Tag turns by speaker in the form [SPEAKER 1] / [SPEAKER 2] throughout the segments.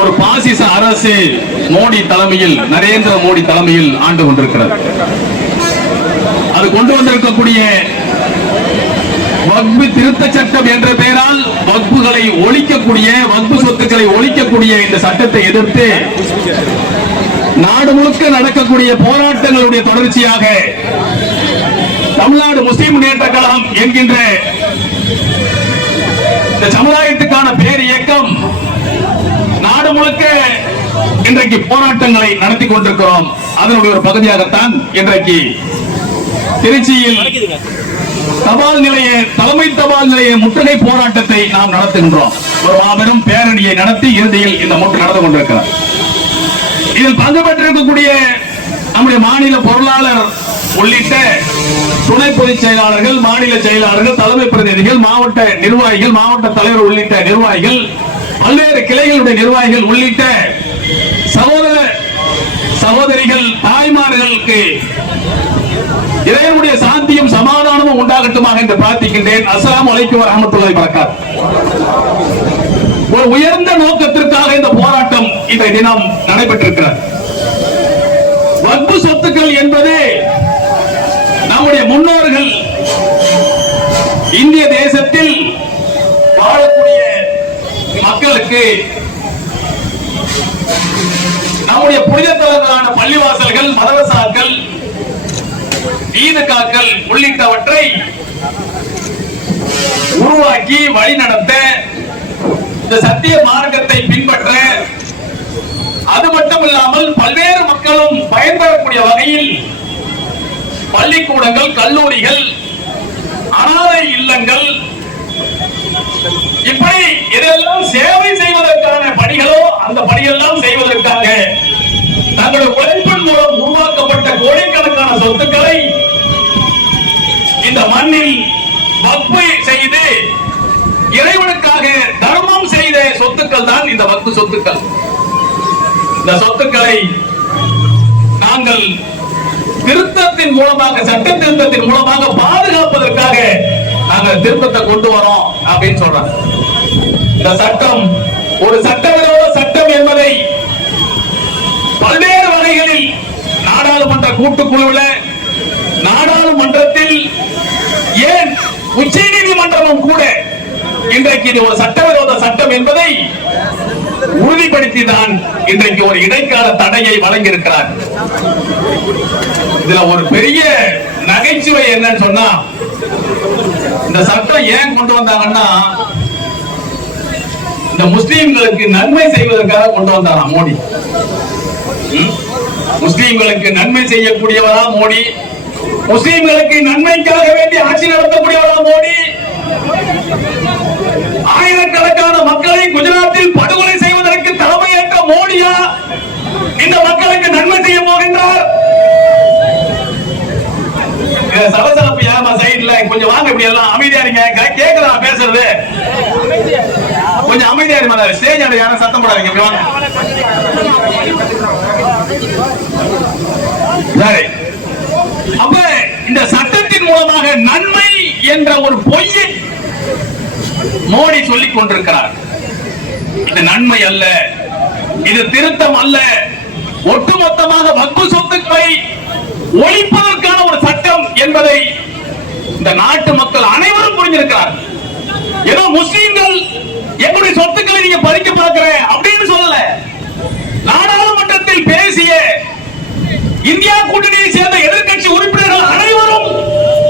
[SPEAKER 1] ஒரு பாசிச அரசு மோடி தலைமையில் நரேந்திர மோடி தலைமையில் ஆண்டு கொண்டிருக்கிறது. அது கொண்டு வந்திருக்கக்கூடிய வக்பு திருத்த சட்டம் என்ற பெயரால் வக்புகளை ஒழிக்கக்கூடிய வக்பு சொத்துக்களை ஒழிக்கக்கூடிய இந்த சட்டத்தை எதிர்த்து நாடு முழுக்க நடக்கக்கூடிய போராட்டங்களுடைய தொடர்ச்சியாக தமிழ்நாடு முஸ்லிம் முன்னேற்ற கழகம் என்கின்ற இந்த சமுதாயத்துக்கான பேர் இயக்கம் முழுக்க இன்றைக்கு போராட்டங்களை நடத்தி கொண்டிருக்கிறோம். அதனுடைய ஒரு பகுதியாகத்தான் இன்றைக்கு திருச்சியில் தபால் நிலைய தலைமை தபால் நிலைய முற்றுகை போராட்டத்தை நாம் நடத்துகின்றோம். ஒரு மாபெரும் பேரணியை நடத்தி இறுதியில் இந்த முற்று நடந்து கொண்டிருக்கிறார். இதில் பங்கு பெற்றிருக்கக்கூடிய நம்முடைய மாநில பொருளாளர் உள்ளிட்ட துணை பொதுச் செயலாளர்கள் மாநில செயலாளர்கள் தலைமை பிரதிநிதிகள் மாவட்ட நிர்வாகிகள் மாவட்ட தலைவர் உள்ளிட்ட நிர்வாகிகள் பல்வேறு கிளைகளுடைய நிர்வாகிகள் உள்ளிட்ட சகோதர சகோதரிகள் தாய்மார்களுக்கு இறைவனுடைய சாந்தியும் சமாதானமும் உண்டாகட்டுமாக என்று பிரார்த்திக்கின்றேன். அஸ்லாம் அலைக்கும் வரஹ்மத்துல்லாஹி பறக்கார் ஒரு உயர்ந்த நோக்கத்திற்காக இந்த போராட்டம் இன்றைய தினம் நடைபெற்றிருக்கிறது. வக்பு சொத்துக்கள் என்பது நம்முடைய முன்னோர்கள் இந்திய தேசத்தில் மக்களுக்கு நம்முடைய புனித தலங்களான பள்ளிவாசல்கள் மதரசாக்கள் ஈதுகாக்கள் உள்ளிட்டவற்றை உருவாக்கி வழிநடத்த இந்த சத்திய மார்க்கத்தை பின்பற்ற அது மட்டும் இல்லாமல் பல்வேறு மக்களும் பயன்பெறக்கூடிய வகையில் பள்ளிக்கூடங்கள் கல்லூரிகள் அனாதை இல்லங்கள் இப்படி இதெல்லாம் சேவை செய்வதற்கான பணிகளோ அந்த பணியெல்லாம் செய்வதற்காக தங்களுடைய உழைப்பின் மூலம் உருவாக்கப்பட்ட கோடிக்கணக்கான சொத்துக்களை இந்த மண்ணில் வக்பு செய்து இறைவனுக்காக தர்மம் செய்த சொத்துக்கள் தான் இந்த வக்பு சொத்துக்கள். இந்த சொத்துக்களை நாங்கள் திருத்தத்தின் மூலமாக சட்ட திருத்தத்தின் மூலமாக பாதுகாப்பதற்காக நாங்கள் திருத்தத்தை கொண்டு வரோம் அப்படின்னு சொல்றாங்க. இந்த சட்டம் ஒரு சட்டவிரோத சட்டம் என்பதை பல்வேறு வகைகளில் நாடாளுமன்ற கூட்டுக்குழுவில் நாடாளுமன்றத்தில் ஏன் உச்ச நீதிமன்றமும் கூட இன்றைக்கு இது ஒரு சட்டவிரோத சட்டம் என்பதை உறுதிப்படுத்தி தான் இன்றைக்கு ஒரு இடைக்கால தடையை வழங்கியிருக்கிறார். இதுல ஒரு பெரிய நகைச்சுவை என்னன்னு சொன்னா இந்த சட்டம் ஏன் கொண்டு வந்தாங்கன்னா இந்த முஸ்லீம்களுக்கு நன்மை செய்வதற்காக கொண்டு வந்தாரா மோடி? முஸ்லீம்களுக்கு நன்மை செய்யக்கூடியவரா மோடி? முஸ்லிம்களுக்கு நன்மைக்காக வேண்டி ஆட்சி நடத்தக்கூடியவரா மோடி? ஆயிரக்கணக்கான மக்களை குஜராத்தில் படுகொலை செய்வதற்கு தலைமையேற்ற மோடியா? இந்த மக்களுக்கு நன்மை செய்ய போகின்றார்? சலசலப்பு ஏமா சைடுல கொஞ்சம் வாங்க இப்படி எல்லாம் அமைதியா இருங்க. கேட்கலாம் பேசுறது. கொஞ்சம் அமைதியா இருமா ஸ்டேஜ் அடைய யாரும் சத்தம் போடாதீங்க இப்படி வாங்க. சரி அப்ப இந்த சட்டத்தின் மூலமாக நன்மை என்ற ஒரு பொய்யை மோடி சொல்லிக் கொண்டிருக்கிறார். இது நன்மை அல்ல இது திருத்தம் அல்ல. ஒட்டுமொத்தமாக வக்கு சொத்துக்களை ஒழிப்பதற்கான ஒரு சட்டம் என்பதை இந்த நாட்டு மக்கள் அனைவரும் புரிஞ்சிருக்கிறார் ஏதோ முஸ்லீம்கள் எங்களுடைய சொத்துக்களை நீங்க பறிக்க பார்க்கிறேன் அப்படின்னு சொல்லல. நாடாளுமன்றத்தில் பேசிய இந்தியா கூட்டணியை சேர்ந்த எதிர்க்கட்சி உறுப்பினர்கள் அனைவரும்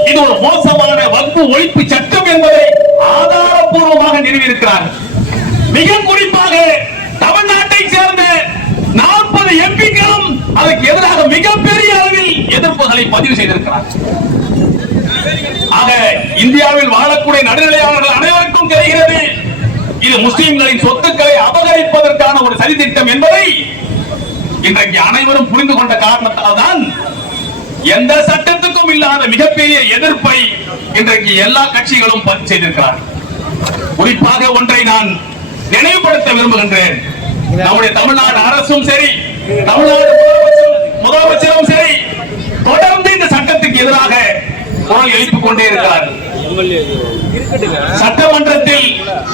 [SPEAKER 1] இது ஒரு மோசமான வகுப்பு ஒழிப்பு சட்டம் என்பதை ஆதாரப்பூர்வமாக நிறுவியிருக்கிறார் மிக குறிப்பாக தமிழ்நாட்டை சேர்ந்த நாற்பது எம்பிக்களும் அதற்கு எதிராக மிகப்பெரிய அளவில் எதிர்ப்புகளை பதிவு செய்திருக்கிறார் ஆக இந்தியாவில் வாழக்கூடிய நடுநிலையாளர்கள் அனைவருக்கும் தெரிகிறது. இது முஸ்லிம்களின் சொத்துக்களை அபகரிப்பதற்கான ஒரு சதித்திட்டம் என்பதை இன்றைக்கு அனைவரும் புரிந்து கொண்ட காரணத்தால் தான் எந்த சட்டத்துக்கும் இல்லாத மிகப்பெரிய எதிர்ப்பை இன்றைக்கு எல்லா கட்சிகளும் பதிவு செய்திருக்கிறார்கள். குறிப்பாக ஒன்றை நான் நினைவுபடுத்த விரும்புகின்றேன். நம்முடைய தமிழ்நாடு அரசும் சரி தமிழ்நாடு முதலமைச்சரும் சரி தொடர்ந்து இந்த சட்டத்துக்கு எதிராக குரல் எழுப்பிக் கொண்டே இருக்கிறார்கள் சட்டமன்றத்தில்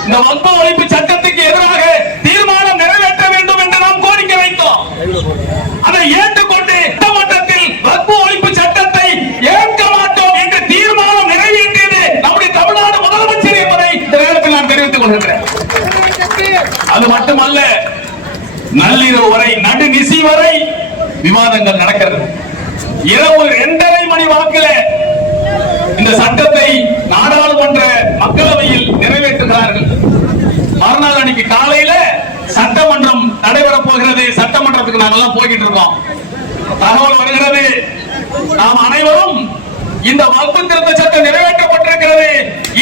[SPEAKER 1] இந்த வம்ப ஒழிப்பு சட்டத்துக்கு எதிராக தீர்மானம் நிறைவேற்ற வேண்டும் என்று நாம் கோரிக்கை வைத்தோம். அதை ஏற்றுக்கொண்டு சட்டமன்றத்தில் வம்பு ஒழிப்பு சட்டத்தை ஏற்க மாட்டோம் என்று தீர்மானம் நிறைவேற்றியது நம்முடைய தமிழ்நாடு முதலமைச்சர் என்பதை இந்த நேரத்தில் நான் தெரிவித்துக் கொள்கின்றேன். அது மட்டுமல்ல நள்ளிரவு வரை நடுநிசி வரை விவாதங்கள் நடக்கிறது. இரவு இரண்டரை மணி வாக்கில இந்த சட்டத்தை நாடாளுமன்ற மக்களவையில் நிறைவேற்றுகிறார்கள். மறுநாள் அன்னைக்கு காலையில சட்டமன்றம் நடைபெற போகிறது. சட்டமன்றத்துக்கு நாங்கெல்லாம் போய்கிட்டு இருக்கோம். தகவல் வருகிறது. நாம் அனைவரும் இந்த வகுப்பு திருத்த சட்டம் நிறைவேற்றப்பட்டிருக்கிறது.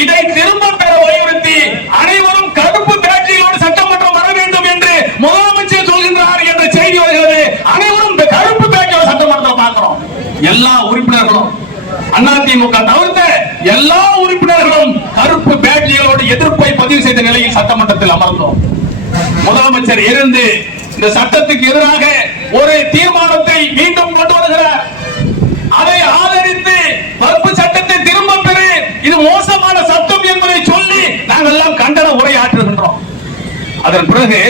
[SPEAKER 1] இதை திரும்ப பெற வலியுறுத்தி அனைவரும் கருப்பு பேட்சிகளோடு சட்டமன்றம் வர வேண்டும் என்று முதலமைச்சர் சொல்கின்றார் என்ற செய்தி வருகிறது. அனைவரும் இந்த கருப்பு பேட்சியோட சட்டமன்றம் பார்க்கிறோம். எல்லா உறுப்பினர்களும் அதிமுக தவிர்த்து எல்லா உறுப்பினர்களும் கருப்பு பேட்சிகளோடு எதிர்ப்பை பதிவு செய்த நிலையில் சட்டமன்றத்தில் அமர்ந்தோம். முதலமைச்சர் இருந்து இந்த சட்டத்துக்கு எதிராக ஒரு தீர்மானத்தை மீண்டும் கொண்டு வருகிறார். அதை ஆதரித்து கருப்பு சட்டத்தை திரும்ப பெறு. இது மோசமான சட்டம் என்பதை சொல்லி நாங்கள் எல்லாம் கண்டன உரையாற்றுகின்றோம் அதன் பிறகு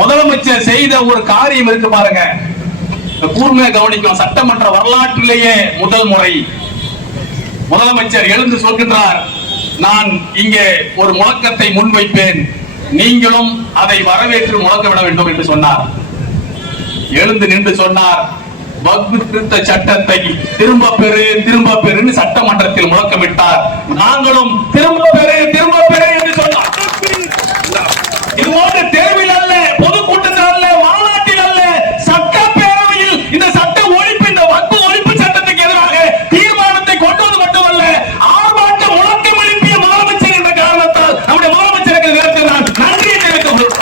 [SPEAKER 1] முதலமைச்சர் செய்த ஒரு காரியம் இருக்கு பாருங்க. கூர்மையை கவனிக்கும் சட்டமன்ற வரலாற்றிலேயே முதல் முறை முதலமைச்சர் எழுந்து சொல்கின்றார் நான் இங்கே ஒரு முழக்கத்தை முன்வைப்பேன். நீங்களும் அதை வரவேற்று முழக்க விட வேண்டும் என்று சொன்னார். எழுந்து நின்று சொன்னார் வகுப்பு திருத்த சட்டத்தை திரும்ப பெறு திரும்ப பெறுன்னு சட்டமன்றத்தில் முழக்கமிட்டார். நாங்களும் திரும்ப பெறு திரும்ப பெறு என்று சொன்னார். இது போன்ற தேர்வில் அல்ல பொதுக்கூட்டத்தில் அல்ல மாநாட்டில் அல்ல சட்டப்பேரவையில் இந்த சட்ட ஒழிப்பு இந்த வக்பு ஒழிப்பு சட்டத்துக்கு எதிராக தீர்மானத்தை கொண்டுவது மட்டுமல்ல ஆர்ப்பாட்ட முழக்கம் எழுப்பிய முதலமைச்சர் என்ற காரணத்தால் நம்முடைய முதலமைச்சருக்கு நேரத்தில் நான் நன்றியை தெரிவித்துக் கொள்கிறோம்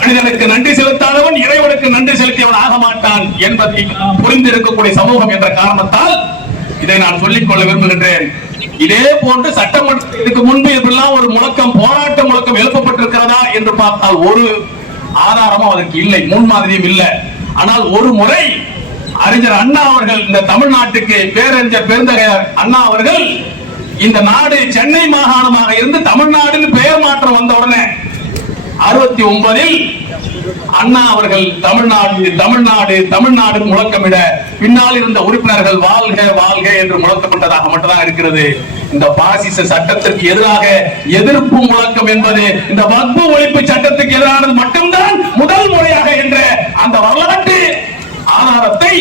[SPEAKER 1] மனிதனுக்கு நன்றி செலுத்தாதவன் இறைவனுக்கு நன்றி செலுத்தியவன் ஆக மாட்டான் என்பதை நாம் புரிந்திருக்கக்கூடிய சமூகம் என்ற காரணத்தால் இதை நான் சொல்லிக் கொள்ள விரும்புகின்றேன். இதே போன்று சட்டமன்ற இதுக்கு முன்பு இப்படிலாம் ஒரு முழக்கம் போராட்ட முழக்கம் எழுப்பப்பட்டிருக்கிறதா என்று பார்த்தால் ஒரு ஆதாரமும் அதற்கு இல்லை முன்மாதிரியும் இல்லை. ஆனால் ஒரு முறை அறிஞர் அண்ணா அவர்கள் இந்த தமிழ்நாட்டுக்கு பேரறிஞர் பெருந்தகையார் அண்ணா அவர்கள் இந்த நாடு சென்னை மாகாணமாக இருந்து தமிழ்நாடு பெயர் மாற்றம் வந்த உடனே அறுபத்தி ஒன்பதில் அண்ணா அவர்கள் தமிழ்நாடு தமிழ்நாடு தமிழ்நாடு முழக்கமிட பின்னால் இருந்த உறுப்பினர்கள் வாழ்க வாழ்க என்று முழக்கப்பட்டதாக மட்டும்தான் இருக்கிறது. இந்த பாசிச சட்டத்திற்கு எதிராக எதிர்ப்பு முழக்கம் என்பது இந்த வக்பு ஒழிப்பு சட்டத்துக்கு எதிரானது மட்டும்தான் முதல் முறையாக என்ற அந்த வரலாற்று ஆதாரத்தை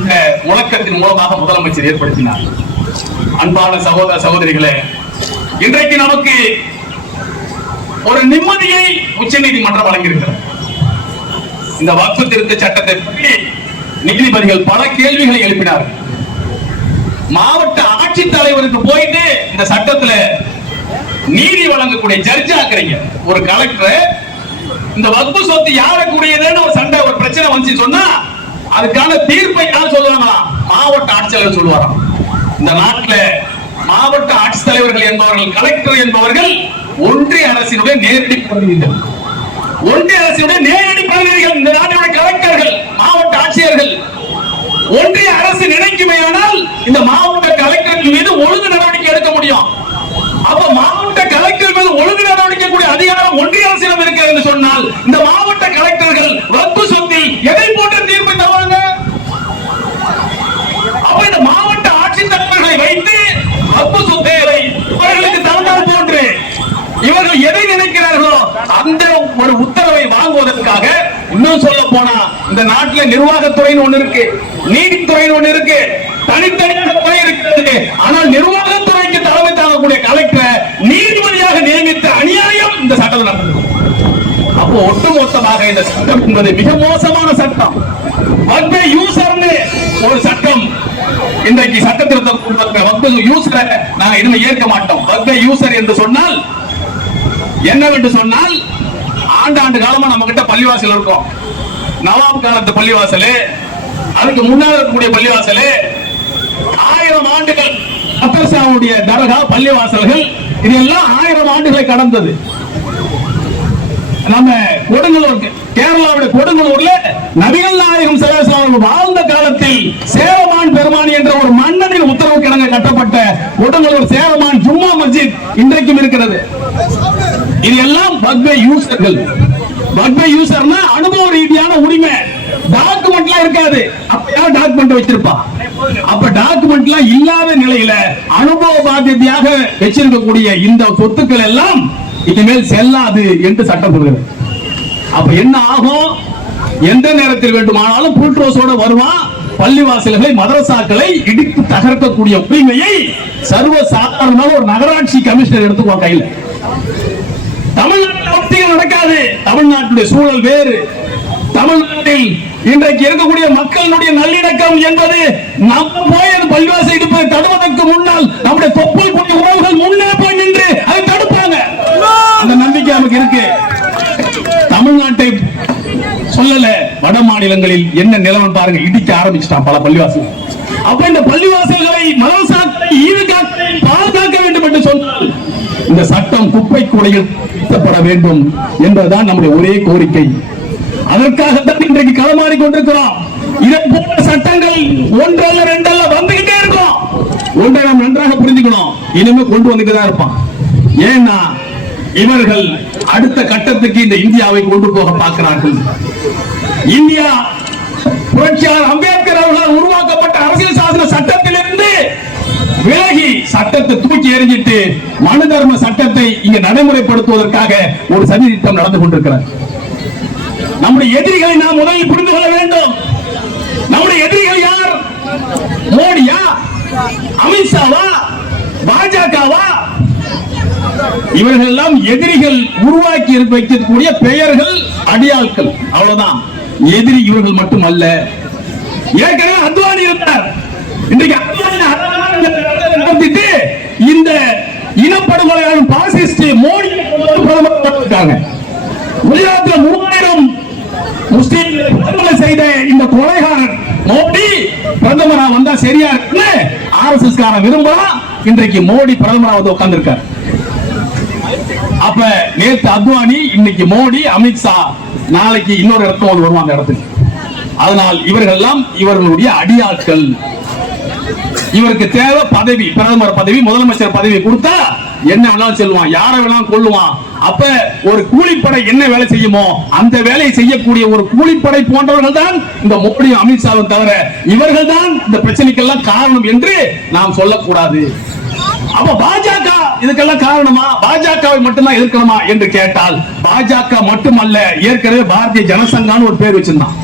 [SPEAKER 1] இந்த முழக்கத்தின் மூலமாக முதலமைச்சர் ஏற்படுத்தினார். அன்பான சகோதர சகோதரிகளே இன்றைக்கு நமக்கு ஒரு நிம்மதியை உச்சநீதிமன்றம் வழங்கியிருக்கிறது. இந்த வாக்கு திருத்த சட்டத்தை பற்றி நீதிபதிகள் பல கேள்விகளை எழுப்பினார். மாவட்ட ஆட்சித்தலைவருக்கு போயிட்டு இந்த சட்டத்துல நீதி வழங்கக்கூடிய ஜட்ஜ் ஆக்குறீங்க ஒரு கலெக்டர் இந்த வகுப்பு சொத்து யாருக்குரியதுன்னு ஒரு சண்டை ஒரு பிரச்சனை வந்துச்சு சொன்னா அதுக்கான தீர்ப்பை யார் சொல்லுவாங்களா மாவட்ட ஆட்சியாளர் சொல்லுவாராம். இந்த நாட்டுல மாவட்ட ஆட்சித்தலைவர்கள் என்பவர்கள் கலெக்டர் என்பவர்கள் ஒன்றிய அரசினுடைய நேரடி பிரதிநிதிகள். ஒன்றிய அரசினுடைய நேரடி பிரதிநிதிகள் இந்த நாட்டினுடைய கலெக்டர்கள் மாவட்ட ஆட்சியர்கள் ஒன்றிய அரசு நினைக்குமேயானால் இந்த மாவட்ட கலெக்டர்கள் மீது ஒழுங்கு நடவடிக்கை எடுக்க முடியும். அப்ப மாவட்ட கலெக்டர் மீது ஒழுங்கு நடவடிக்கை கூடிய அதிகாரம் ஒன்றிய அரசிடம் இருக்கிறது என்று சொன்னால் இந்த மாவட்ட கலெக்டர்கள் ரத்து சொத்தில் எதை போட்டு தீர்ப்பு தருவாங்க? அப்ப இந்த மாவட்ட ஆட்சித்தலைவர்களை வைத்து ரத்து சொத்துகளை இவர்களுக்கு தந்தால் போன்று இவர்கள் எதை நினைக்கிறார்களோ அந்த ஒரு உத்தரவை வாங்குவதற்காக இன்னும் சொல்ல போனா இந்த நாட்டுல நிர்வாகத்துறைன்னு ஒண்ணு இருக்கு நீதித்துறைன்னு ஒண்ணு இருக்கு தனித்தனியாக துறை இருக்கிறது. ஆனால் நிர்வாகத்துறைக்கு தலைமை தாங்கக்கூடிய கலெக்டர் நீதிபதியாக நியமித்த அநியாயம் இந்த சட்டத்தில் நடந்தது அப்போ ஒட்டுமொத்தமாக இந்த சட்டம் என்பது மிக மோசமான சட்டம். வக்பே யூசர்னு ஒரு சட்டம். இன்றைக்கு சட்ட திருத்தம் கொண்டு வந்த யூசரை நாங்க இனிமே ஏற்க மாட்டோம். வக்பே யூசர் என்று சொன்னால் என்னவென்று சொன்னால் ஆண்டாண்டு காலமா நம்ம கிட்ட பள்ளிவாசல் இருக்கும். நவாப் காலத்து பள்ளிவாசல் அதுக்கு முன்னால் இருக்கக்கூடிய பள்ளிவாசல் ஆயிரம் ஆண்டுகள் மதரசாவுடைய தரகா பள்ளிவாசல்கள் இது எல்லாம் ஆயிரம் ஆண்டுகளை கடந்தது. நம்ம கொடுங்கலூர் கேரளாவுடைய கொடுங்கலூர்ல நபிகள் நாயகம் சரவசாமி வாழ்ந்த காலத்தில் சேரமான் பெருமான் என்ற ஒரு மன்னனின் உத்தரவு கிடங்க கட்டப்பட்ட கொடுங்கலூர் சேரமான் ஜும்மா மஸ்ஜித் இன்றைக்கும் இருக்கிறது. இது எல்லாம் பக்வே யூசர்கள். பக்வே யூசர்னா அனுபவ ரீதியான உரிமை. டாக்குமெண்ட்லாம் இருக்காது. அப்ப யார் டாக்குமெண்ட் வச்சிருப்பா? அப்ப டாக்குமெண்ட்லாம் இல்லாத நிலையில அனுபவ பாத்தியத்தையாக வச்சிருக்கக்கூடிய இந்த சொத்துக்கள் எல்லாம் இனிமேல் செல்லாது என்று சட்டம் சொல்கிறது. அப்ப என்ன ஆகும்? எந்த நேரத்தில் வேண்டுமானாலும் புல்ட்ரோஸோட வருவான் பள்ளிவாசல்களை மதரசாக்களை இடித்து தகர்க்கக்கூடிய உரிமையை சர்வ சாதாரணமாக ஒரு நகராட்சி கமிஷனர் எடுத்துக்குவான் கையில். தமிழ்நாட்டில் வசதிகள் நடக்காது. தமிழ்நாட்டுடைய சூழல் வேறு. தமிழ்நாட்டில் இன்றைக்கு இருக்கக்கூடிய மக்களுடைய நல்லிணக்கம் என்பது நம்ம போய் அது பள்ளிவாசல் இடிப்பதை தடுவதற்கு முன்னால் நம்முடைய தொப்புள் கூடிய உறவுகள் முன்னே போய் நின்று அதை தடுப்பாங்க. அந்த நம்பிக்கை நமக்கு இருக்கு. தமிழ்நாட்டை சொல்லல வட மாநிலங்களில் என்ன நிலவரம் பாருங்க இடிக்க ஆரம்பிச்சிட்டான் பல பள்ளிவாசல் அப்ப இந்த பள்ளிவாசல்களை மதரசாக்களை ஈடுகாக்களை பாதுகாக்க வேண்டும் என்று சொன்னால் இந்த சட்டம் குப்பை கூடையில் வேண்டும் என்பதுதான் நம்முடைய ஒரே கோரிக்கை. அதற்காகத்தான் இன்றைக்கு களமாறி கொண்டிருக்கிறோம். இதை போன்ற சட்டங்கள் ஒன்றல்ல ரெண்டல்ல வந்துகிட்டே இருக்கும். ஒன்றை நாம் நன்றாக புரிஞ்சுக்கணும். இனிமே கொண்டு வந்துட்டு இருப்பான். ஏன்னா இவர்கள் அடுத்த கட்டத்துக்கு இந்த இந்தியாவை கொண்டு போக பார்க்கிறார்கள். இந்தியா புரட்சியாளர் அம்பேத்கர் அவர்களால் உருவாக்கப்பட்ட அரசியல் சாசன சட்டத்திலிருந்து விலகி சட்டத்தை தூக்கி எறிஞ்சிட்டு மனு தர்ம சட்டத்தை இங்க நடைமுறைப்படுத்துவதற்காக ஒரு சதி திட்டம் நடந்து கொண்டிருக்கிறார் நம்முடைய எதிரிகளை நாம் முதலில் புரிந்து கொள்ள வேண்டும். நம்முடைய எதிரிகள் யார்? மோடியா? அமித்ஷாவா? பாஜகவா? இவர்கள் எல்லாம் எதிரிகள் உருவாக்கி வைக்கக்கூடிய பெயர்கள் அடியாட்கள். அவ்வளவுதான். எதிரி இவர்கள் மட்டும் அல்ல ஏற்கனவே அத்வானி இருந்தார். இன்றைக்கு நடத்திட்டு இந்த இனப்படுகொலையாளர் பாசிஸ்ட் மோடி பிரதமர் இருக்காங்க மூவாயிரம் முஸ்லீம்களை படுகொலை செய்த இந்த கொலைகாரன் மோடி பிரதமரா வந்தா சரியா இருக்கு ஆர் எஸ் எஸ் காரன் விரும்பலாம் இன்றைக்கு மோடி பிரதமரா வந்து உட்கார்ந்திருக்கார். அப்ப நேத்து அத்வானி இன்னைக்கு மோடி அமித்ஷா நாளைக்கு இன்னொரு இடத்துல வருவாங்க இடத்துக்கு. அதனால் இவர்கள் எல்லாம் இவர்களுடைய அடியாட்கள். இவருக்கு தேவை பதவி பிரதமர் பதவி முதலமைச்சர் பதவி கொடுத்தா என்ன வேணாலும் செல்வான் யாரை வேணாலும் கொள்ளுவான் அப்ப ஒரு கூலிப்படை என்ன வேலை செய்யுமோ அந்த வேலையை செய்யக்கூடிய ஒரு கூலிப்படை போன்றவர்கள் தான் இந்த மோடியும் அமித்ஷாவும் தவிர இவர்கள் தான் இந்த பிரச்சனைக்கெல்லாம் காரணம் என்று நாம் சொல்லக்கூடாது. அப்ப பாஜக இதுக்கெல்லாம் காரணமா? பாஜகவை மட்டும்தான் எதிர்க்கணுமா என்று கேட்டால் பாஜக மட்டுமல்ல ஏற்கனவே பாரதிய ஜனசங்கான்னு ஒரு பேர் வச்சிருந்தான்.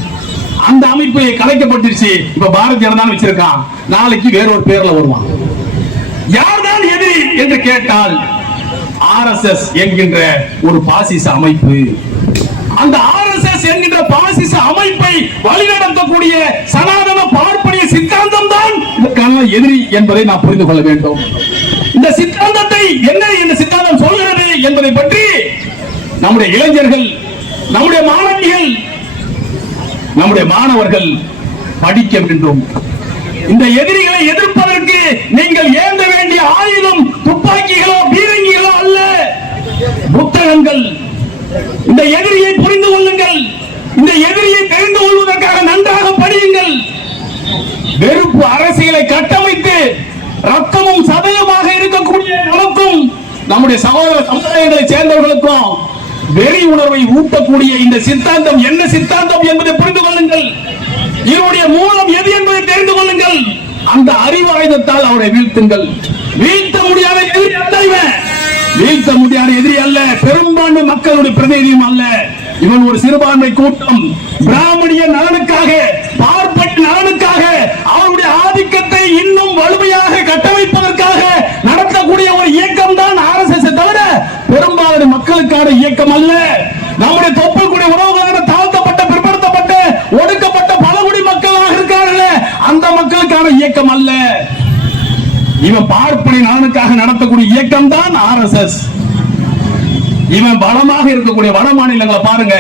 [SPEAKER 1] அந்த அமைப்பு கலைக்கப்பட்டுருச்சு. இப்ப பாரதிய ஜனதா வச்சிருக்கான். நாளைக்கு வேற ஒரு பேர்ல வருவான். யார்தான் எதிரி என்று கேட்டால் ஆர்எஸ்எஸ் என்கின்ற ஒரு பாசிச அமைப்பு. அந்த ஆர்எஸ்எஸ் என்கின்ற பாசிச அமைப்பை வழிநடத்தக்கூடிய சனாதன பார்ப்பனிய சித்தாந்தம் தான் இதற்கான எதிரி என்பதை நாம் புரிந்து கொள்ள வேண்டும். இந்த சித்தாந்தத்தை என்ன இந்த சித்தாந்தம் சொல்கிறது என்பதை பற்றி நம்முடைய இளைஞர்கள் நம்முடைய மாணவிகள் நம்முடைய மாணவர்கள் படிக்க வேண்டும். இந்த எதிரிகளை எதிர்ப்பதற்கு நீங்கள் ஏந்த வேண்டிய ஆயுதம் துப்பாக்கிகளோ பீரங்கிகளோ அல்ல. புத்தகங்கள். இந்த எதிரியை புரிந்து கொள்ளுங்கள். இந்த எதிரியை தெரிந்து கொள்வதற்காக நன்றாக படியுங்கள். வெறுப்பு அரசியலை கட்டமைத்து ரத்தமும் சதயமாக இருக்கக்கூடிய நமக்கும் நம்முடைய சகோதர சமுதாயங்களை சேர்ந்தவர்களுக்கும் வெறி உணர்வை ஊட்டக்கூடிய இந்த சித்தாந்தம் என்ன சித்தாந்தம் என்பதை புரிந்து கொள்ளுங்கள். இதனுடைய மூலம் எது என்பதை தெரிந்து கொள்ளுங்கள். அந்த அறிவு ஆயுதத்தால் அவரை வீழ்த்துங்கள். வீழ்த்த முடியாத எதிரி அல்ல இவன். வீழ்த்த முடியாத எதிரி அல்ல. பெரும்பான்மை மக்களுடைய பிரதிநிதியும் அல்ல. இவன் ஒரு சிறுபான்மை கூட்டம். பிராமணிய நலனுக்காக பார்ப்பட்ட நலனுக்காக அவருடைய ஆதிக்கத்தை இன்னும் வலிமையாக கட்டமைப்பதற்காக நடத்தக்கூடிய ஒரு இயக்கம் தான் ஆர்எஸ்எஸ் தவிர பெரும்பாலான மக்களுக்கான அல்ல நம்முடைய தொப்புள்குடி உறவுகளான தாழ்த்தப்பட்ட பிற்படுத்தப்பட்ட ஒடுக்கப்பட்ட பழங்குடி மக்களாக இருக்கார்களே அந்த மக்களுக்கான இயக்கம் அல்ல. இவன் பார்ப்பனை நலனுக்காக நடத்தக்கூடிய இயக்கம் தான் ஆர் எஸ் எஸ். இவன் பலமாக இருக்கக்கூடிய வட மாநிலங்களை பாருங்க.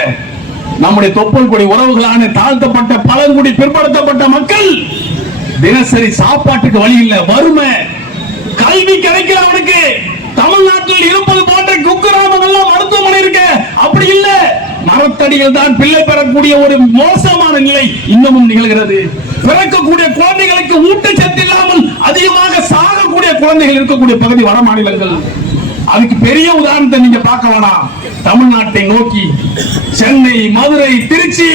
[SPEAKER 1] நம்முடைய தொப்பல் கொடி உறவுகளான தாழ்த்தப்பட்ட பழங்குடி பிற்படுத்தப்பட்ட மக்கள் தினசரி சாப்பாட்டுக்கு வழி இல்லை வறுமை. கல்வி கிடைக்கல அவனுக்கு. தமிழ்நாட்டில் இருப்பது போன்ற குக்கிராமங்கள்லாம் மருத்துவமனை இருக்கு. அப்படி இல்ல. மரத்தடியில் தான் பிள்ளை பெறக்கூடிய ஒரு மோசமான நிலை இன்னமும் நிகழ்கிறது. பிறக்கக்கூடிய குழந்தைகளுக்கு ஊட்டச்சத்து இல்லாமல் அதிகமாக சாகக்கூடிய குழந்தைகள் இருக்கக்கூடிய பகுதி வட மாநிலங்கள். அதுக்கு பெரிய உதாரணத்தை நீங்க பார்க்க வேணாம். தமிழ்நாட்டை நோக்கி சென்னை மதுரை திருச்சி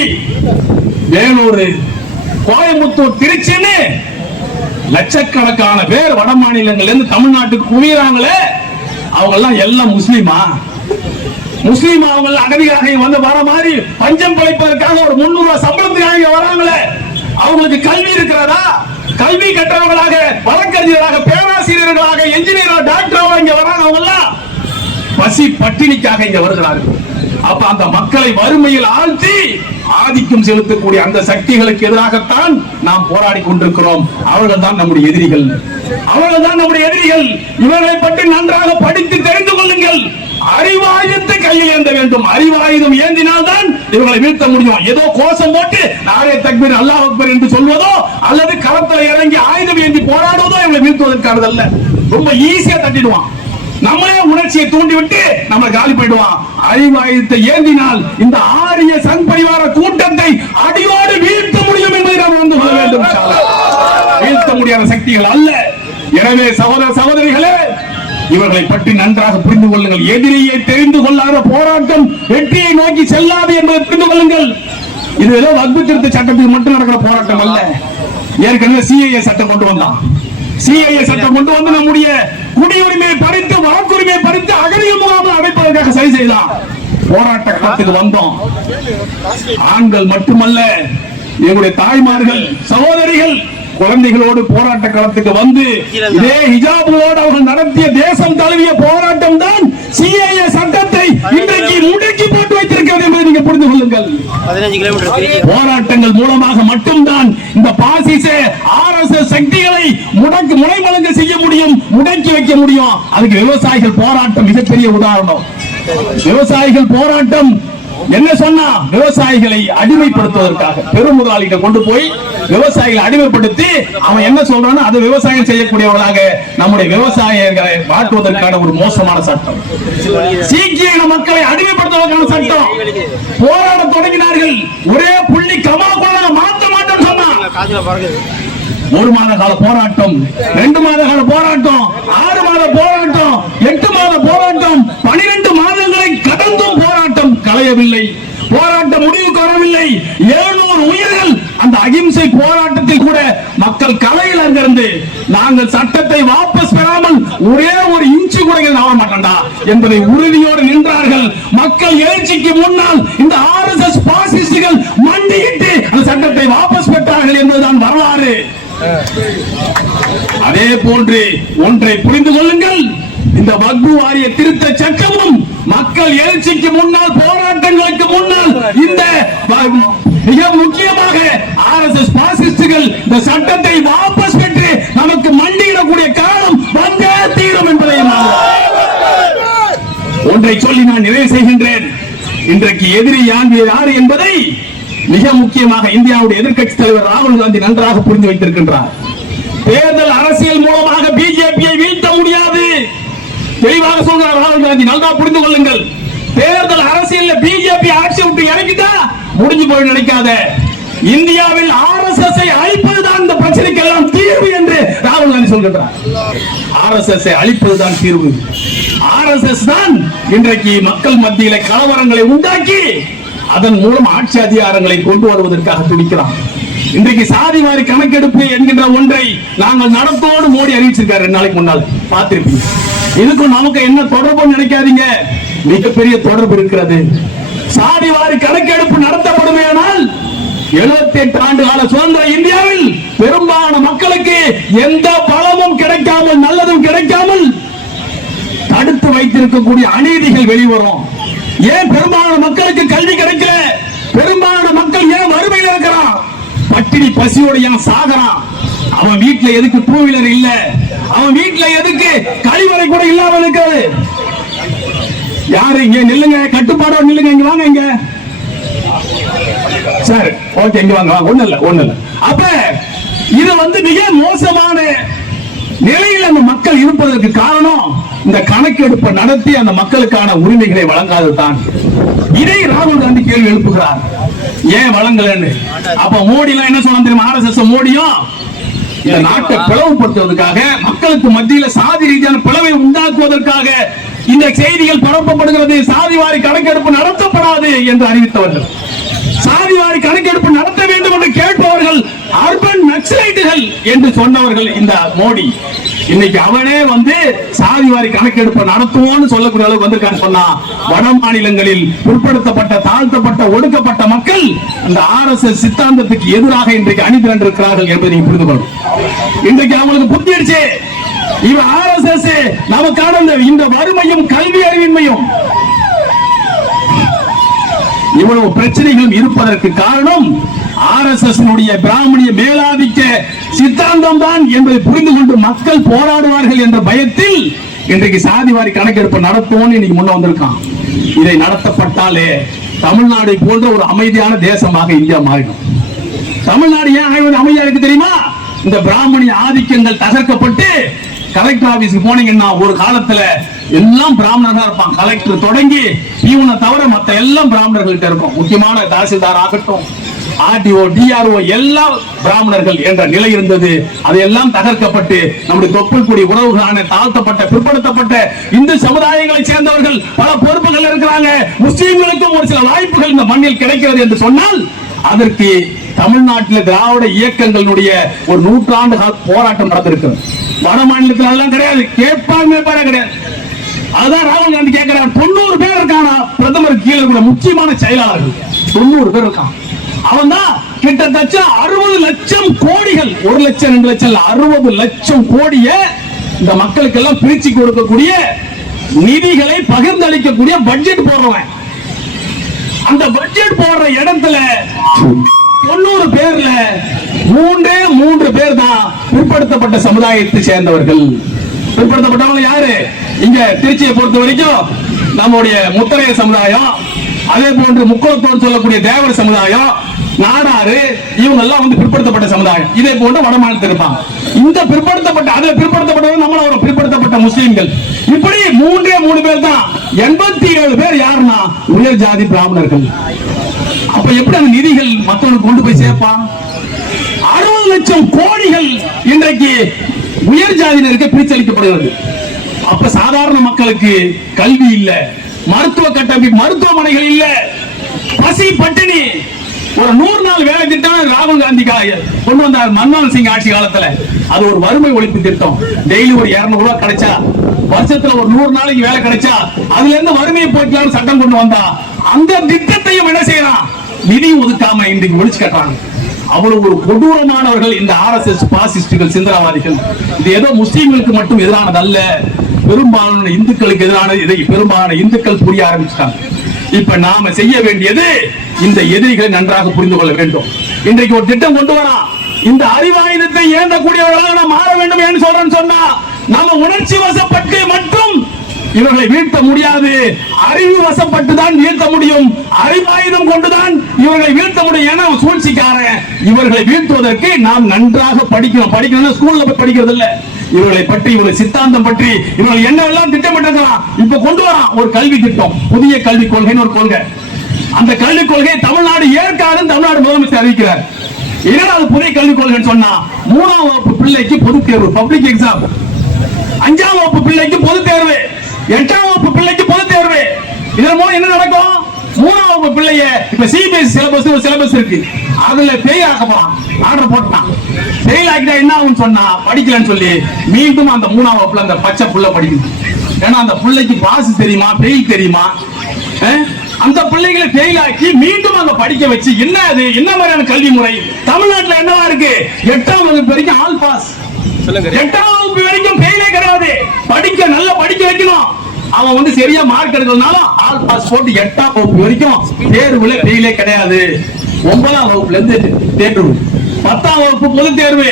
[SPEAKER 1] வேலூர் கோயம்புத்தூர் திருச்சின்னு லட்சக்கணக்கான பேர் வட மாநிலங்கள்ல இருந்து தமிழ்நாட்டுக்கு குவியறாங்களே. அவங்க எல்லாம் எல்லாம் முஸ்லீமா? முஸ்லீம் அவங்க அகதிகளாக வந்து வர மாதிரி பஞ்சம் பிழைப்பதற்காக ஒரு முன்னூறு ரூபாய் சம்பளத்துக்காக வராங்களே. அவங்களுக்கு கல்வி இருக்கிறதா? கல்வி கற்றவர்களாக வழக்கறிஞர்களாக பேராசிரியர்களாக என்ஜினியர் டாக்டராக இங்க வராங்க அவங்க எல்லாம் பசி பட்டினிக்காக இங்க வருகிறார்கள். அப்ப அந்த மக்களை வறுமையில் ஆழ்த்தி ஆதிக்கம் செலுத்தக்கூடிய அந்த சக்திகளுக்கு எதிராகத்தான் நாம் போராடி கொண்டிருக்கிறோம். அவர்கள் தான் நம்முடைய எதிரிகள். அவர்கள் தான் நம்முடைய எதிரிகள். இவர்களை பற்றி நன்றாக படித்து தெரிந்து கொள்ளுங்கள். அறிவாயுதத்தை கையில் ஏந்த வேண்டும். அறிவாயுதம் ஏந்தினால்தான் இவர்களை வீழ்த்த முடியும். ஏதோ கோஷம் போட்டு நாரே தக்பீர் அல்லாஹ் அக்பர் என்று சொல்வதோ அல்லது களத்தில் இறங்கி ஆயுதம் ஏந்தி போராடுவதோ இவங்களை வீழ்த்துவதற்கானது அல்ல. ரொம்ப ஈஸியா தட்டிடுவான். நம்மளே உணர்ச்சியை தூண்டிவிட்டு நம்ம காலி போயிடுவான் அறிவாயுதத்தை ஏந்தினால் இந்த ஆரிய சங் பரிவார கூட்டத்தை அடியோடு வீழ்த்த முடியும் என்பதை நாம் வந்து கொள்ள வேண்டும் வீழ்த்த முடியாத சக்திகள் அல்ல. எனவே சகோதர சகோதரிகளே இவர்களை பற்றி நன்றாக புரிந்து கொள்ளுங்கள். எதிரியை தெரிந்து கொள்ளாத போராட்டம் வெற்றியை நோக்கி செல்லாது என்பதை புரிந்து கொள்ளுங்கள். இது ஏதோ வகுப்பு திருத்த சட்டத்துக்கு மட்டும் நடக்கிற போராட்டம் அல்ல. ஏற்கனவே சிஐஏ சட்டம் கொண்டு வந்தான். சிஐஏ சட்டம் கொண்டு வந்து நம்முடைய குடியுரிமையை பறித்து வழக்குரிமையை பறித்து அகதிகள் முகாமில் அடைப்பதற்காக சரி செய்தான். போராட்ட களத்துக்கு வந்தோம். ஆண்கள் மட்டுமல்ல எங்களுடைய தாய்மார்கள் சகோதரிகள் குழந்தைகளோடு போராட்ட களத்துக்கு வந்து இதே ஹிஜாபுகளோடு அவர்கள் நடத்திய தேசம் தழுவிய போராட்டம் தான் சிஐஏ சட்டத்தை இன்றைக்கு முடக்கி போட்டு வைத்திருக்கிறது என்பதை நீங்க புரிந்து கொள்ளுங்கள். போராட்டங்கள் மூலமாக மட்டும்தான் இந்த பாசிச ஆர்எஸ்எஸ் சக்திகளை முடக்கு முனைமலங்க செய்ய முடியும் முடக்கி வைக்க முடியும். அதுக்கு விவசாயிகள் போராட்டம் மிகப்பெரிய உதாரணம். விவசாயிகள் போராட்டம் என்ன சொன்னா? விவசாயிகளை அடிமைப்படுத்துவதற்காக. பெருமுதலாளிகிட்ட கொண்டு போய் விவசாயிகளை அடிமைப்படுத்தி அவன் என்ன சொல்றானோ அதை விவசாயம் செய்யக்கூடியவர்களாக நம்முடைய விவசாயிகளை மாற்றுவதற்கான ஒரு மோசமான சட்டம். சீக்கிய மக்களை அடிமைப்படுத்துவதற்கான சட்டம். போராட தொடங்கினார்கள். ஒரே புள்ளி கமல கொள்ள மாற்ற மாட்டோம் சொன்னான் ஒரு மாத கால போராட்டம் ரெண்டு மாத கால போராட்டம் ஆறு மாத போராட்டம் எட்டு மாத போராட்டம் பனிரெண்டு மாதங்களை கடந்தும் போராட்டம். குறையவில்லை போராட்டம் முடிவுக்கு வரவில்லை. எழுநூறு உயிர்கள் அந்த அகிம்சை போராட்டத்தில் கூட மக்கள் கலையில் அங்கிருந்து நாங்கள் சட்டத்தை வாபஸ் பெறாமல் ஒரே ஒரு இன்ச்சு கூட இங்க மாட்டோம்டா என்பதை உறுதியோடு நின்றார்கள். மக்கள் எழுச்சிக்கு முன்னால் இந்த ஆர் எஸ் எஸ் பாசிஸ்டுகள் மண்டியிட்டு அந்த சட்டத்தை வாபஸ் பெற்றார்கள் என்பதுதான் வரலாறு. அதே போன்று ஒன்றை புரிந்து கொள்ளுங்கள். இந்த வக்பு வாரிய திருத்த சட்டமும் மக்கள் எழுச்சிக்கு முன்னால் போராட்டங்களுக்கு முன்னால் இந்த மிக முக்கியமாக ஆர் எஸ் எஸ் பாசிஸ்டுகள் இந்த சட்டத்தை வாபஸ் பெற்று நமக்கு மண்டியிடக்கூடிய காலம் வந்தே தீரும் என்பதை ஒன்றை சொல்லி நான் நிறைவு செய்கின்றேன். இன்றைக்கு எதிரி யார் யார் என்பதை மிக முக்கியமாக இந்தியாவுடைய எதிர்கட்சி தலைவர் ராகுல் காந்தி நன்றாக புரிந்து வைத்திருக்கின்றார். தேர்தல் அரசியல் மூலமாக பி தெளிவாக சொல்கிறார் ராகுல் காந்தி நல்லா புரிந்து கொள்ளுங்கள். தேர்தல் அரசியல் பிஜேபி ஆட்சி விட்டு இறங்கிட்டா முடிஞ்சு போய் நினைக்காத இந்தியாவில் ஆர் எஸ் எஸ் அழிப்பதுதான் இந்த பிரச்சனைக்கெல்லாம் தீர்வு என்று ராகுல் காந்தி சொல்கின்றார். எஸ் எஸ் அழிப்பதுதான் தீர்வு. ஆர்எஸ்எஸ் தான் இன்றைக்கு மக்கள் மத்தியில கலவரங்களை உண்டாக்கி அதன் மூலம் ஆட்சி அதிகாரங்களை கொண்டு வருவதற்காக துடிக்கிறான் இன்றைக்கு சாதி வாரி கணக்கெடுப்பு என்கின்ற ஒன்றை நாங்கள் நடத்தோடு மோடி அறிவிச்சிருக்காரு. ரெண்டு நாளைக்கு முன்னால். பார்த்திருப்பீங்க. இதுக்கும் நமக்கு என்ன தொடர்பு நினைக்காதீங்க. மிகப்பெரிய தொடர்பு இருக்கிறது. சாதி வாரி கணக்கெடுப்பு நடத்தப்படுமேயானால் எழுபத்தி எட்டு ஆண்டு கால சுதந்திர இந்தியாவில் பெரும்பாலான மக்களுக்கு எந்த பலமும் கிடைக்காமல் நல்லதும் கிடைக்காமல் தடுத்து வைத்திருக்கக்கூடிய அநீதிகள் வெளிவரும். ஏன் பெரும்பாலான மக்களுக்கு கல்வி கிடைக்கல? பெரும்பாலான மக்கள் ஏன் வறுமையில் இருக்கிறான் பட்டினி பசியோட ஏன் சாகிறான் அவன் வீட்டுல எதுக்கு டூ வீலர் இல்ல? அவன் வீட்டுல எதுக்கு கழிவறை கூட இல்லாம இருக்காது. யாரு இங்க நில்லுங்க கட்டுப்பாடோட நில்லுங்க இங்க வாங்க இங்க. சார் ஓகே இங்க வாங்க வாங்க ஒண்ணு இல்ல ஒண்ணு இல்ல. அப்ப இது வந்து மிக மோசமான நிலையில் அந்த மக்கள் இருப்பதற்கு காரணம் இந்த கணக்கெடுப்பை நடத்தி அந்த மக்களுக்கான உரிமைகளை வழங்காததுதான் இதை ராகுல் காந்தி கேள்வி எழுப்புகிறார். ஏன் வழங்கலன்னு? அப்ப மோடி எல்லாம் என்ன சொல்ல தெரியுமா? ஆர்எஸ்எஸ் மோடியும் இந்த நாட்டை பிளவுபடுத்துவதற்காக மக்களுக்கு மத்தியில சாதி ரீதியான பிளவை உண்டாக்குவதற்காக இந்த செய்திகள் பரப்பப்படுகிறது. சாதி வாரி கணக்கெடுப்பு நடத்தப்படாது என்று அறிவித்தவர்கள். சாதிவாரி கணக்கெடுப்பு நடத்த வேண்டும் என்று கேட்பவர்கள் அர்பன் நக்சலைட்டுகள் என்று சொன்னவர்கள் இந்த மோடி. இன்னைக்கு அவனே வந்து சாதிவாரி கணக்கெடுப்பு நடத்துவோம்னு சொல்லக்கூடிய அளவுக்கு வந்திருக்கான்னு சொன்னா வட மாநிலங்களில் பிற்படுத்தப்பட்ட தாழ்த்தப்பட்ட ஒடுக்கப்பட்ட மக்கள் அந்த ஆர் எஸ் எஸ் சித்தாந்தத்துக்கு எதிராக இன்றைக்கு அணி திரண்டிருக்கிறார்கள் என்பதை நீங்க புரிந்து கொள்ளும் இன்றைக்கு அவங்களுக்கு புத்தியடிச்சு இவன் ஆர் எஸ் எஸ் நமக்கான இந்த- இந்த வறுமையும் கல்வி அறிவின்மையும் இவ்வளவு பிரச்சனைகளும் இருப்பதற்கு காரணம் ஆர் எஸ் எஸ் பிராமணிய மேலாதிக்க சித்தாந்தம் தான் என்பதை புரிந்து கொண்டு மக்கள் போராடுவார்கள் என்ற பயத்தில் இன்றைக்கு சாதிவாரி கணக்கெடுப்பு நடத்துவோம்னு இன்னைக்கு முன்ன வந்திருக்கான். இதை நடத்தப்பட்டாலே தமிழ்நாடு போன்ற ஒரு அமைதியான தேசமாக இந்தியா மாறிடும். தமிழ்நாடு ஏன் அமைதியா இருக்கு தெரியுமா? இந்த பிராமணிய ஆதிக்கங்கள் தகர்க்கப்பட்டு கலெக்டர் ஆபீஸ்க்கு போனீங்கன்னா ஒரு காலத்துல எல்லாம் பிராமணர்களா இருப்பான் கலெக்டர் தொடங்கி இவனை தவிர மத்த எல்லாம் பிராமணர்கள்ட்ட இருக்கும். முக்கியமான தாசில்தார் ஆகட்டும் ஆர்டிஓ டிஆர்ஓ எல்லா பிராமணர்கள் என்ற நிலை இருந்தது. அதையெல்லாம் தகர்க்கப்பட்டு நம்முடைய தொப்புள்குடி உறவுகளான தாழ்த்தப்பட்ட பிற்படுத்தப்பட்ட இந்து சமுதாயங்களை சேர்ந்தவர்கள் பல பொறுப்புகள் இருக்கிறாங்க. முஸ்லீம்களுக்கும் ஒரு சில வாய்ப்புகள் இந்த மண்ணில் கிடைக்கிறது என்று சொன்னால் அதற்கு தமிழ்நாட்டில் திராவிட இயக்கங்களுடைய ஒரு நூற்றாண்டு கால போராட்டம் நடந்திருக்கு வட மாநிலத்தில் அதெல்லாம் கிடையாது கேட்பாங்க கிடையாது. அதான் ராகுல் காந்தி கேட்கிறார் தொண்ணூறு பேர் இருக்கானா? பிரதமர் கீழே கூட முக்கியமான செயலாளர்கள். தொண்ணூறு பேர் இருக்கான். அவன் தான் கிட்டத்தட்ட அறுபது லட்சம் கோடிகள் ஒரு லட்சம் ரெண்டு லட்சம் இல்ல அறுபது லட்சம் கோடிய இந்த மக்களுக்கு எல்லாம் பிரிச்சு கொடுக்கக்கூடிய நிதிகளை பகிர்ந்தளிக்கக்கூடிய பட்ஜெட் போடுறவன். அந்த பட்ஜெட் போடுற இடத்துல தொண்ணூறு பேர்ல மூன்றே மூன்று பேர் தான் பிற்படுத்தப்பட்ட சமுதாயத்தை சேர்ந்தவர்கள். பிற்படுத்தப்பட்டவங்க யாரு? இங்க திருச்சியை பொறுத்த வரைக்கும் நம்முடைய முத்தரைய சமுதாயம் அதே போன்று முக்குளத்தோடு சொல்லக்கூடிய தேவர் சமுதாயம் நாடாறு இவங்க எல்லாம் வந்து பிற்படுத்தப்பட்ட சமுதாயம். இதே போன்று வட மாநிலத்தில் இருப்பாங்க. இந்த பிற்படுத்தப்பட்ட அதுல பிற்படுத்தப்பட்டது நம்மள ஒரு பிற்படுத்தப்பட்ட முஸ்லீம்கள். இப்படி மூன்றே மூணு பேர் தான். எண்பத்தி ஏழு பேர் யாருன்னா? உயர் ஜாதி பிராமணர்கள். அப்ப எப்படி அந்த நிதிகள் மற்றவங்களுக்கு கொண்டு போய் சேர்ப்பான்? அறுபது லட்சம் கோடிகள் இன்றைக்கு உயர் ஜாதியினருக்கு பிரிச்சளிக்கப்படுகிறது. சாதாரண மக்களுக்கு கல்வி இல்ல. மருத்துவ கட்டமைப்பு மருத்துவமனைகள் இல்ல. பசி பட்டினி. ஒரு நூறு நாள் வேலை திட்டம் ராகுல் காந்தி கொண்டு வந்தார் மன்மோகன் சிங் ஆட்சி காலத்துல. அது ஒரு வறுமை ஒழிப்பு திட்டம். டெய்லி ஒரு 200 ரூபாய் கிடைச்சா வருஷத்துல ஒரு நூறு நாளைக்கு வேலை கிடைச்சா அதுல இருந்து வறுமையை போக்கலாம்னு சட்டம் கொண்டு வந்தா அந்த திட்டத்தையும் என்ன செய்யறான்? நிதி ஒதுக்காம இன்றைக்கு ஒழிச்சு கட்டுறாங்க. அவ்வளவு ஒரு கொடூரமானவர்கள் இந்த ஆர் எஸ் எஸ் பாசிஸ்டுகள் சிந்தனவாதிகள். இது ஏதோ முஸ்லீம்களுக்கு மட்டும் எதிரானது அல்ல பெரும்பாலான இந்துக்களுக்கு எதிரான இதை பெரும்பாலான இந்துக்கள் புரிய ஆரம்பிச்சிட்டாங்க. இப்ப நாம செய்ய வேண்டியது இந்த எதிரிகளை நன்றாக புரிந்து கொள்ள வேண்டும். இன்றைக்கு ஒரு திட்டம் கொண்டு வரா. இந்த அறிவாயுதத்தை ஏந்தக்கூடியவர்களாக நாம் மாற வேண்டும் என்று சொல்றேன்னு சொன்னா நாம உணர்ச்சி வசப்பட்டு மட்டும் இவர்களை வீழ்த்த முடியாது. அறிவு வசப்பட்டு தான் வீழ்த்த முடியும். அறிவாயுதம் கொண்டுதான் இவர்களை வீழ்த்த முடியும் என சூழ்ச்சிக்காரன் இவர்களை வீழ்த்துவதற்கு நாம் நன்றாக படிக்கணும். படிக்கணும்னா ஸ்கூல்ல போய் படிக்கிறது இல்லை இவர்களை பற்றி இவர்கள் சித்தாந்தம் பற்றி இவர்கள் என்னவெல்லாம் திட்டமிட்டிருக்கலாம் இப்ப கொண்டு வரான் ஒரு கல்வி திட்டம் புதிய கல்விக் கொள்கைன்னு ஒரு கொள்கை. அந்த கல்விக் கொள்கையை தமிழ்நாடு ஏற்காடு தமிழ்நாடு முதலமைச்சர் அறிவிக்கிறார். என்னடா அது புதிய கல்விக் கொள்கைன்னு சொன்னா மூணாம் வகுப்பு பிள்ளைக்கு பொதுத் தேர்வு பப்ளிக் எக்ஸாம் அஞ்சாம் வகுப்பு பிள்ளைக்கு பொது தேர்வு எட்டாம் வகுப்பு பிள்ளைக்கு பொது தேர்வு. இதன் மூலம் என்ன நடக்கும்? மூணாம் வகுப்பு பிள்ளைய இப்ப சிபிஎஸ்சி சிலபஸ் ஒரு சிலபஸ் இருக்கு. அதுல ஃபெயில் ஆக்க போறான் ஆர்டர் போட்டான். ஃபெயில் ஆக்கிட்டா என்ன ஆகும் சொன்னா படிக்கலன்னு சொல்லி மீண்டும் அந்த மூணாம் வகுப்புல அந்த பச்சை புள்ள படிக்குது. ஏன்னா அந்த பிள்ளைக்கு பாஸ் தெரியுமா? ஃபெயில் தெரியுமா? அந்த பிள்ளைகளை ஃபெயில் ஆக்கி மீண்டும் அங்க படிக்க வச்சு என்ன அது? என்ன மாதிரியான கல்வி முறை? தமிழ்நாட்டுல என்னவா இருக்கு? எட்டாம் வகுப்பு வரைக்கும் ஆல் பாஸ் எட்டாம் வகுப்பு வரைக்கும் ஃபெயிலே கிடையாது. படிக்க நல்லா படிக்க வைக்கணும். அவன் வந்து சரியா மார்க் எடுக்கிறதுனால ஆல் பாஸ் போட்டு எட்டாம் வகுப்பு வரைக்கும் தேர்வுல ஃபெயிலே கிடையாது. ஒன்பதாம் வகுப்புல இருந்து தேர்வு. பத்தாம் வகுப்பு பொது தேர்வு.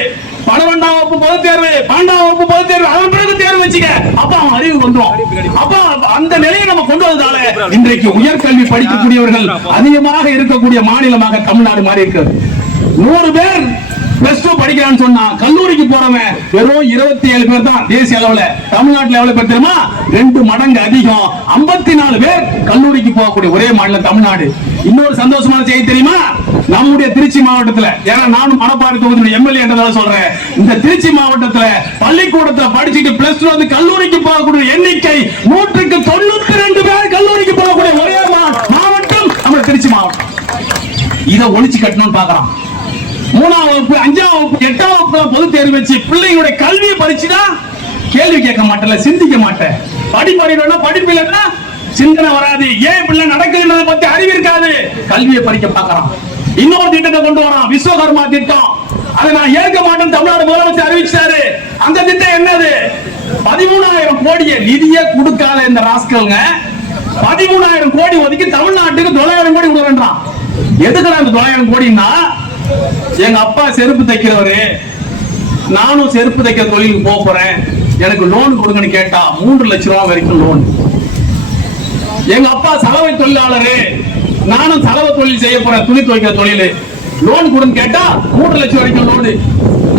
[SPEAKER 1] பன்னிரெண்டாம் வகுப்பு பொது தேர்வு. பன்னெண்டாம் வகுப்பு பொது தேர்வு. அதன் பிறகு தேர்வு வச்சுக்க. அப்ப அவன் அறிவு வந்துடும் அப்ப அந்த நிலையை நம்ம கொண்டு வந்ததால இன்றைக்கு உயர்கல்வி படிக்கக்கூடியவர்கள் அதிகமாக இருக்கக்கூடிய மாநிலமாக தமிழ்நாடு மாறி இருக்கிறது நூறு பேர் பிளஸ் டூ படிக்கிறான்னு சொன்னா கல்லூரிக்கு போறவன் வெறும் இருபத்தி ஏழு பேர் தான் தேசிய அளவுல. தமிழ்நாட்டுல எவ்வளவு பேர் தெரியுமா? ரெண்டு மடங்கு அதிகம். ஐம்பத்தி நாலு பேர் கல்லூரிக்கு போகக்கூடிய ஒரே மாநிலம் தமிழ்நாடு. இன்னொரு சந்தோஷமான செய்தி தெரியுமா? நம்முடைய திருச்சி மாவட்டத்துல ஏன்னா நானும் மணப்பாறை தொகுதியுடைய எம்எல்ஏ என்றதால சொல்றேன். இந்த திருச்சி மாவட்டத்துல பள்ளிக்கூடத்துல படிச்சுட்டு பிளஸ் டூ வந்து கல்லூரிக்கு போகக்கூடிய எண்ணிக்கை நூற்றுக்கு தொண்ணூத்தி ரெண்டு பேர் கல்லூரிக்கு போகக்கூடிய ஒரே மா- மாவட்டம் நம்ம திருச்சி மாவட்டம். இதை ஒழிச்சு கட்டணும்னு பாக்குறான். மூணாம் வகுப்பு அஞ்சாம் வகுப்பு எட்டாம் வகுப்பு பொது தேர்வு வச்சு பிள்ளைங்களுடைய கல்வியை பறிச்சுனா கேள்வி கேட்க மாட்டேன்ல சிந்திக்க மாட்டேன். படிப்பறிவுனா படிப்பு இல்லைன்னா சிந்தனை வராது. ஏன் பிள்ளை நடக்குதுன்றத பத்தி அறிவு இருக்காது. கல்வியை பறிக்க பார்க்கறான். இன்னொரு திட்டத்தை கொண்டு வரான். விஸ்வகர்மா திட்டம். அதை நான் ஏற்க மாட்டேன் தமிழ்நாடு முதலமைச்சர் அறிவிச்சாரு. அந்த திட்டம் என்னது? பதிமூணாயிரம் கோடியை நிதியை கொடுக்காத இந்த ராஸ்கல்ங்க. பதிமூணாயிரம் கோடி ஒதுக்கி தமிழ்நாட்டுக்கு தொள்ளாயிரம் கோடி கொடுக்குறான் எதுக்குடா இந்த தொள்ளாயிரம் கோடின்னா எங்க அப்பா செருப்பு தைக்கிறவரு நானும் செருப்பு தைக்கிற தொழிலுக்கு போக போறேன். எனக்கு லோன் கொடுங்கன்னு கேட்டா மூன்று லட்சம் ரூபாய் வரைக்கும் லோன் எங்க அப்பா சலவை தொழிலாளரு நானும் சலவை தொழில் செய்ய போறேன் துணி துவைக்கிற தொழில். லோன் கொடுன்னு கேட்டா மூன்று லட்சம் வரைக்கும் லோனு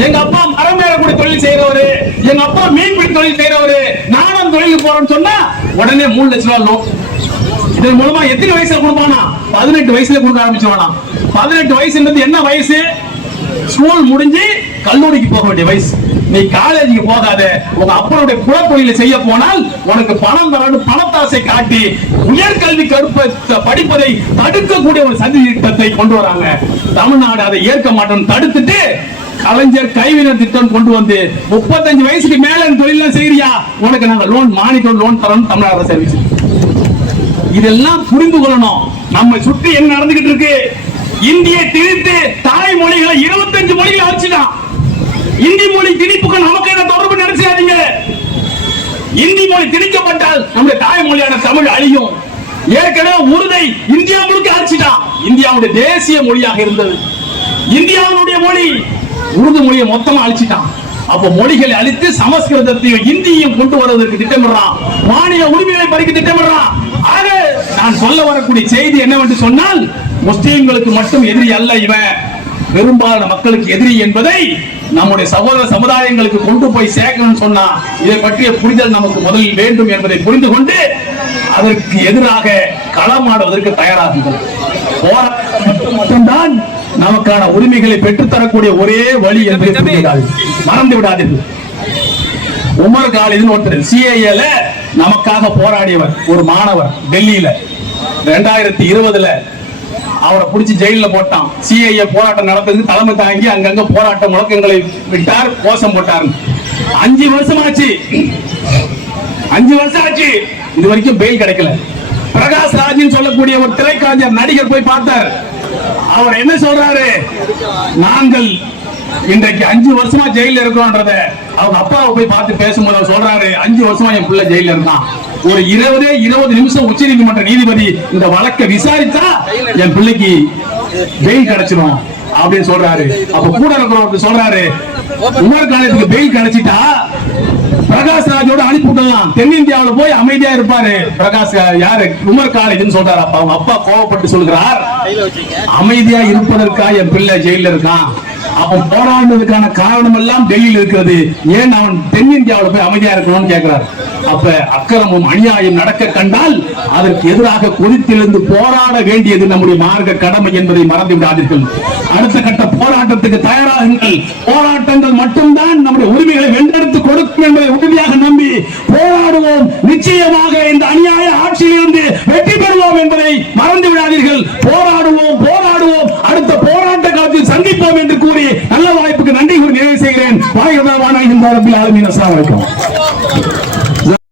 [SPEAKER 1] எங்க அப்பா மரம் ஏறக்கூடிய தொழில் செய்யறவரு எங்க அப்பா மீன்பிடி தொழில் செய்யறவரு நானும் தொழிலுக்கு போறேன்னு சொன்னா உடனே மூணு லட்சம் ரூபாய் லோன் இதன் மூலமா எத்தனை வயசுல கொடுப்பானா பதினெட்டு வயசுல கொடுக்க ஆரம்பிச்சுவானா பதினெட்டு வயசுன்றது என்ன வயசு? ஸ்கூல் முடிஞ்சு கல்லூரிக்கு போக வேண்டிய வயசு. நீ காலேஜுக்கு போகாத. உங்க அப்பனுடைய குலத்தொழிலை செய்ய போனால் உனக்கு பணம் தரணும் பணத்தாசை காட்டி உயர்கல்வி கடுப்ப படிப்பதை தடுக்கக்கூடிய ஒரு சதி திட்டத்தை கொண்டு வராங்க. தமிழ்நாடு அதை ஏற்க மாட்டோம் தடுத்துட்டு கலைஞர் கைவினர் திட்டம் கொண்டு வந்து முப்பத்தஞ்சு வயசுக்கு மேல இந்த தொழிலாம் செய்யறியா? உனக்கு நாங்க லோன் மானியம் லோன் தரோம் தமிழ்நாடு அரசு அறிவிச்சு இதெல்லாம் புரிந்து கொள்ளணும். நம்ம சுற்றி என்ன நடந்துகிட்டு இருக்கு? இந்திய திணித்து தாய்மொழிகளை இருபத்தஞ்சு மொழிகளை அழிச்சுட்டான் இந்தி மொழி திணிப்புக்கு நமக்கு என்ன தொடர்பு நினைச்சாதீங்க இந்தி மொழி திணிக்கப்பட்டால் நம்முடைய தாய்மொழியான தமிழ் அழியும். ஏற்கனவே உருதை இந்தியா முழுக்க அழிச்சிட்டான் இந்தியாவுடைய தேசிய மொழியாக இருந்தது. இந்தியாவுடைய மொழி உருது மொழியை மொத்தமா அழிச்சிட்டான் அப்ப மொழிகளை அழித்து சமஸ்கிருதத்தையும் இந்தியையும் கொண்டு வருவதற்கு திட்டமிடுறான் மாநில உரிமைகளை பறிக்க திட்டமிடுறான் நான் சொல்ல வரக்கூடிய செய்தி என்னவென்று சொன்னால் முஸ்லிம்களுக்கு மட்டும் எதிரி அல்ல இவன் பெரும்பாலான மக்களுக்கு எதிரி என்பதை நம்முடைய சகோதர சமுதாயங்களுக்கு கொண்டு போய் சேர்க்கணும்னு சொன்னா இதை பற்றிய புரிதல் நமக்கு முதலில் வேண்டும் என்பதை புரிந்து கொண்டு அதற்கு எதிராக களமாடுவதற்கு தயாராகுங்கள். போராட்டம் மட்டும் மட்டும்தான் நமக்கான உரிமைகளை பெற்றுத்தரக்கூடிய ஒரே வழி புரிகிறார்கள். மறந்து விடாதீர்கள். உமர் காலிதுன்னு ஒருத்தர் சிஏஏல நமக்காக போராடியவர் ஒரு மாணவர் டெல்லியில. ரெண்டாயிரத்தி இருபதுல அவரை பிடிச்சி ஜெயில போட்டான். சிஐஏ போராட்டம் நடத்தது தலைமை தாங்கி அங்கங்க போராட்ட முழக்கங்களை விட்டார் கோஷம் போட்டார். அஞ்சு வருஷம் ஆச்சு அஞ்சு வருஷம் ஆச்சு இது வரைக்கும் பெயில் கிடைக்கல. பிரகாஷ் ராஜின்னு சொல்லக்கூடிய ஒரு திரைக்கலைஞர் நடிகர் போய் பார்த்தார். அவர் என்ன சொல்றாரு? நாங்கள் இன்றைக்கு அஞ்சு வருஷமா ஜெயில இருக்கோம்ன்றத அவங்க அப்பாவை போய் பார்த்து பேசும்போது அவர் சொல்றாரு அஞ்சு வருஷமா என் பிள்ளை ஜெயில இருந்தான். ஒரு இருபது இருபது நிமிஷம் உச்ச நீதிமன்ற நீதிபதி இந்த வழக்கை விசாரித்தா என் பிள்ளைக்கு பெயில் கிடைச்சிடும் அப்படின்னு சொல்றாரு. அப்ப கூட இருக்கிறவருக்கு சொல்றாரு. உமர் காலேஜுக்கு பெயில் கிடைச்சிட்டா பிரகாஷ் ராஜோட அனுப்பி விடலாம் போய் அமைதியா இருப்பாரு. பிரகாஷ் யாரு? உமர் காலேஜ்னு சொல்றாரு அப்பா அவங்க அப்பா கோவப்பட்டு சொல்கிறார் அமைதியா இருப்பதற்காக என் பிள்ளை ஜெயில இருக்கான். அவன் போராடுறதுக்கான காரணம் எல்லாம் டெல்லியில் இருக்கிறது. ஏன் அவன் தென்னிந்தியாவுல போய் அமைதியா இருக்கணும்னு கேட்கிறார் அப்ப அக்கிரமம் அநியாயம் நடக்க கண்டால் அதற்கு எதிராக கொதித்திலிருந்து போராட வேண்டியது நம்முடைய மார்க்க கடமை என்பதை மறந்து விடாதீர்கள். அடுத்த கட்ட போராட்டத்துக்கு தயாராகுங்கள். போராட்டங்கள் மட்டும்தான் நம்முடைய உரிமைகளை வென்றெடுத்து கொடுக்கும் என்பதை உறுதியாக நம்பி போராடுவோம். நிச்சயமாக இந்த அநியாய ஆட்சியிலிருந்து வெற்றி பெறுவோம் என்பதை மறந்து விடாதீர்கள். போராடுவோம் போராடுவோம். அடுத்த போராட்ட காலத்தில் சந்திப்போம் என்று கூறி நல்ல வாய்ப்புக்கு நன்றி கூறி நிறைவு செய்கிறேன். வாய்கதா வானா இந்த அரபில் ஆளுமீன் அஸ்ஸலாமு